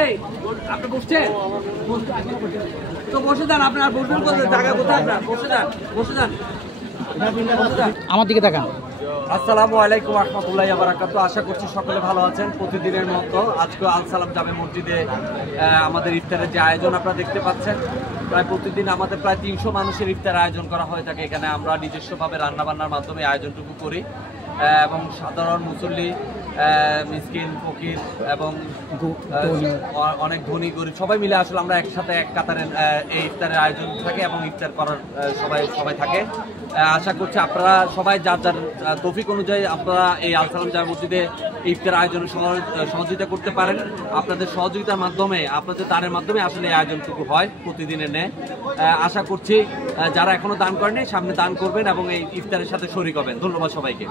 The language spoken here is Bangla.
এই আপনি বসছেন তো বসে যান, আপনার বসবেন কোথায়, জায়গা কোথায় আপনার, বসে যান। আমার দিকে তাকান। আসসালামু আলাইকুম রাহমাতুল্লাহি ওয়া বারাকাতুহু। আশা করছি সকলে ভালো আছেন। প্রতিদিনের মতো আজকে আল সালাম জামে মসজিদে আমাদের ইফতারের যে আয়োজন আপনারা দেখতে পাচ্ছেন, প্রায় প্রতিদিন আমাদের প্রায় 300 মানুষের ইফতার আয়োজন করা হয়ে থাকে। এখানে আমরা নিজস্বভাবে রান্নাবান্নার মাধ্যমে আয়োজনটুকু করি এবং সাধারণ মুসল্লি, মিসকিন, ফকির এবং অনেক ধনী গরিব সবাই মিলে আসলে আমরা একসাথে এক কাতারে এই ইফতারের আয়োজন থাকে এবং ইফতার করার সবাই থাকে। আশা করছি আপনারা সবাই যার যার তৌফিক অনুযায়ী আপনারা এই আল সালাম জামে মসজিদে ইফতার আয়োজনে সহযোগিতা করতে পারেন। আপনাদের সহযোগিতার মাধ্যমে, আপনাদের দানের মাধ্যমে আসলে এই আয়োজনটুকু হয় প্রতিদিনের ন্যায়। আশা করছি যারা এখনো দান করেনি সামনে দান করবেন এবং এই ইফতারের সাথে শরীক হবেন। ধন্যবাদ সবাইকে।